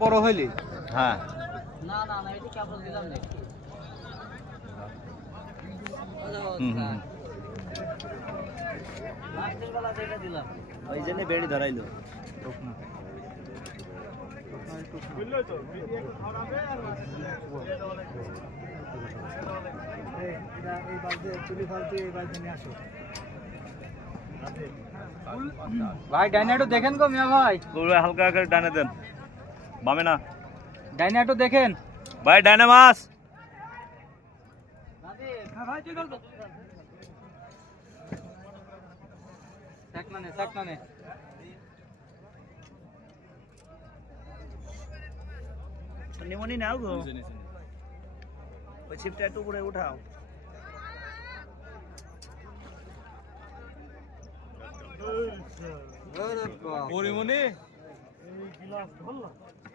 বড় হইলি হ্যাঁ না না না এটা কেবল দিলাম না লাস্টের বেলা যেটা দিলাম ওই জন্য বেড়ি ধরাইলো ভাই ডাইনে একটু দেখেন গো মিয়া ভাই হালকা করে ডানে দেন বামে না ডাইনে একটু দেখেন ভাই ডানে মাছ ভাই তুই গল্প সাকনা নে নিমনি নাও গো ওই ছিপটা একটু উপরে উঠাও পরিমনি এই গ্লাস ধরলাম